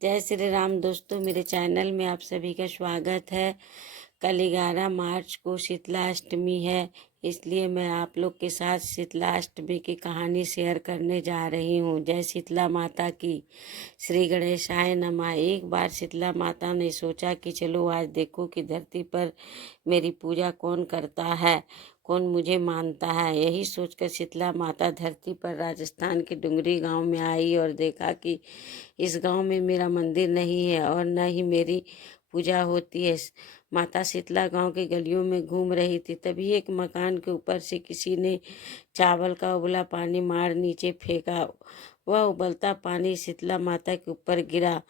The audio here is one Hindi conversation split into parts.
जय श्री राम दोस्तों, मेरे चैनल में आप सभी का स्वागत है। कल 11 मार्च को शीतलाष्टमी है, इसलिए मैं आप लोग के साथ शीतलाष्टमी की कहानी शेयर करने जा रही हूँ। जय शीतला माता की। श्री गणेशाय नमः। एक बार शीतला माता ने सोचा कि चलो आज देखो कि धरती पर मेरी पूजा कौन करता है, कौन मुझे मानता है। यही सोचकर शीतला माता धरती पर राजस्थान के डुंगरी गांव में आई और देखा कि इस गांव में मेरा मंदिर नहीं है और न ही मेरी पूजा होती है। माता शीतला गांव की गलियों में घूम रही थी, तभी एक मकान के ऊपर से किसी ने चावल का उबला पानी मार नीचे फेंका। वह उबलता पानी शीतला माता के ऊपर गिरा,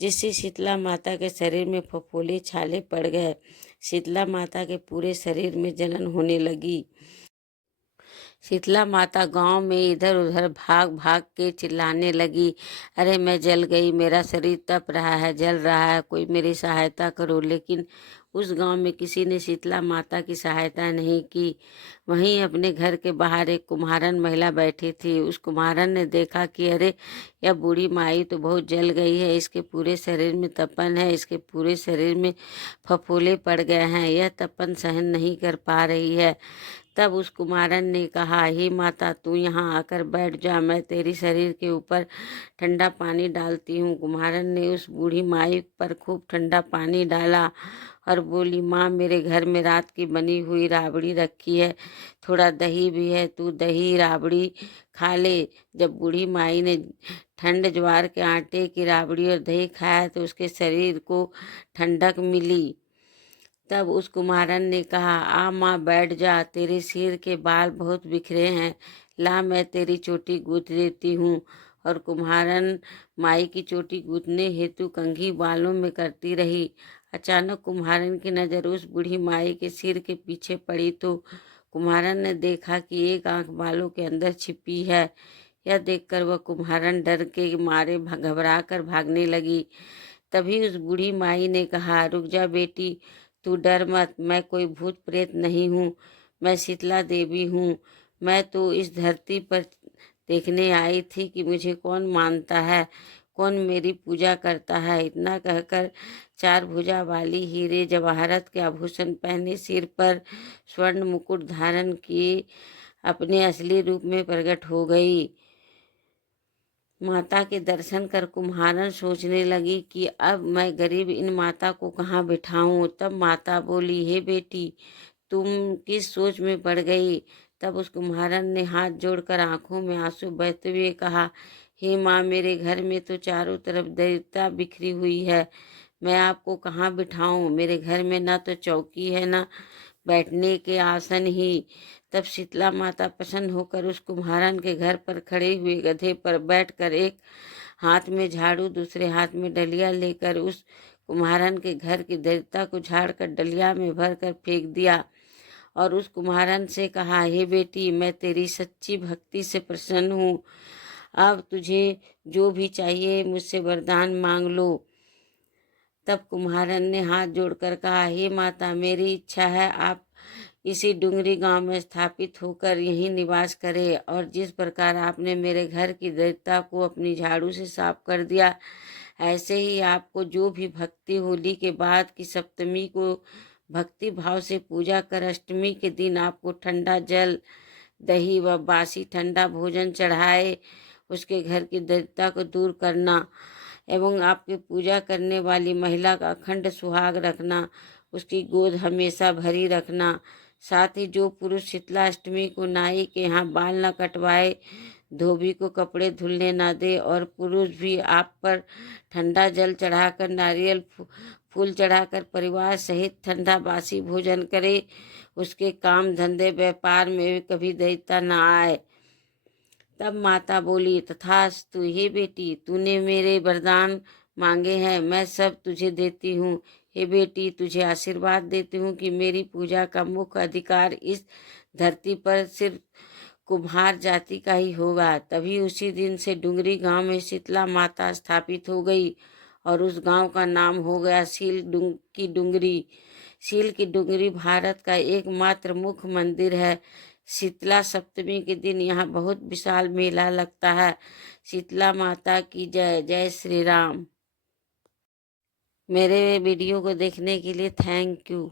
जिससे शीतला माता के शरीर में फफोले छाले पड़ गए। शीतला माता के पूरे शरीर में जलन होने लगी। शीतला माता गांव में इधर उधर भाग भाग के चिल्लाने लगी, अरे मैं जल गई, मेरा शरीर तप रहा है, जल रहा है, कोई मेरी सहायता करो। लेकिन उस गांव में किसी ने शीतला माता की सहायता नहीं की। वहीं अपने घर के बाहर एक कुम्हारन महिला बैठी थी। उस कुम्हारन ने देखा कि अरे यह बूढ़ी माई तो बहुत जल गई है, इसके पूरे शरीर में तपन है, इसके पूरे शरीर में फफोले पड़ गए हैं, यह तपन सहन नहीं कर पा रही है। तब उस कुमारन ने कहा, हे माता, तू यहाँ आकर बैठ जा, मैं तेरी शरीर के ऊपर ठंडा पानी डालती हूँ। कुम्हारन ने उस बूढ़ी माई पर खूब ठंडा पानी डाला और बोली, माँ, मेरे घर में रात की बनी हुई राबड़ी रखी है, थोड़ा दही भी है, तू दही राबड़ी खा ले। जब बूढ़ी माई ने ठंड ज्वार के आटे की राबड़ी और दही खाया तो उसके शरीर को ठंडक मिली। तब उस कुम्हारन ने कहा, आ माँ, बैठ जा, तेरे सिर के बाल बहुत बिखरे हैं, ला मैं तेरी चोटी गूंथ देती हूँ। और कुम्हारन माई की चोटी गूंथने हेतु कंघी बालों में करती रही। अचानक कुम्हारन की नज़र उस बूढ़ी माई के सिर के पीछे पड़ी तो कुम्हारन ने देखा कि एक आंख बालों के अंदर छिपी है। यह देखकर वह कुम्हारन डर के मारे घबरा कर भागने लगी। तभी उस बूढ़ी माई ने कहा, रुक जा बेटी, तू डर मत, मैं कोई भूत प्रेत नहीं हूँ, मैं शीतला देवी हूँ। मैं तो इस धरती पर देखने आई थी कि मुझे कौन मानता है, कौन मेरी पूजा करता है। इतना कहकर 4 भुजा वाली हीरे जवाहरत के आभूषण पहने, सिर पर स्वर्ण मुकुट धारण किए अपने असली रूप में प्रकट हो गई। माता के दर्शन कर कुम्हारन सोचने लगी कि अब मैं गरीब इन माता को कहाँ बिठाऊं। तब माता बोली, हे बेटी, तुम किस सोच में पड़ गई। तब उस कुम्हारन ने हाथ जोड़कर आंखों में आंसू बहते हुए कहा, हे माँ, मेरे घर में तो चारों तरफ दरिद्रता बिखरी हुई है, मैं आपको कहाँ बिठाऊं। मेरे घर में ना तो चौकी है, ना बैठने के आसन ही। तब शीतला माता प्रसन्न होकर उस कुम्हारन के घर पर खड़े हुए गधे पर बैठकर एक हाथ में झाड़ू, दूसरे हाथ में डलिया लेकर उस कुम्हारन के घर की दरिद्रता को झाड़कर डलिया में भरकर फेंक दिया और उस कुम्हारन से कहा, हे बेटी, मैं तेरी सच्ची भक्ति से प्रसन्न हूँ, अब तुझे जो भी चाहिए मुझसे वरदान मांग लो। तब कुम्हारन ने हाथ जोड़कर कहा, हे माता, मेरी इच्छा है आप इसी डुंगरी गांव में स्थापित होकर यहीं निवास करें, और जिस प्रकार आपने मेरे घर की दरिद्रता को अपनी झाड़ू से साफ कर दिया, ऐसे ही आपको जो भी भक्ति होली के बाद की सप्तमी को भक्ति भाव से पूजा कर अष्टमी के दिन आपको ठंडा जल, दही व बासी ठंडा भोजन चढ़ाए, उसके घर की दरिद्रता को दूर करना एवं आपकी पूजा करने वाली महिला का अखंड सुहाग रखना, उसकी गोद हमेशा भरी रखना। साथ ही जो पुरुष शीतलाष्टमी को नाई के यहाँ बाल न कटवाए, धोबी को कपड़े धुलने न दे और पुरुष भी आप पर ठंडा जल चढ़ाकर, नारियल फूल चढ़ाकर परिवार सहित ठंडा बासी भोजन करे, उसके काम धंधे व्यापार में भी कभी दरिद्रता न आए। तब माता बोली, तथास्तु, हे बेटी, तूने मेरे वरदान मांगे हैं, मैं सब तुझे देती हूँ। हे बेटी, तुझे आशीर्वाद देती हूँ कि मेरी पूजा का मुख्य अधिकार इस धरती पर सिर्फ कुम्हार जाति का ही होगा। तभी उसी दिन से डुंगरी गांव में शीतला माता स्थापित हो गई और उस गांव का नाम हो गया की डुंगरी। शील की डुंगरी भारत का एकमात्र मुख्य मंदिर है। शीतला सप्तमी के दिन यहाँ बहुत विशाल मेला लगता है। शीतला माता की जय। जय श्री राम। मेरे वीडियो को देखने के लिए थैंक यू।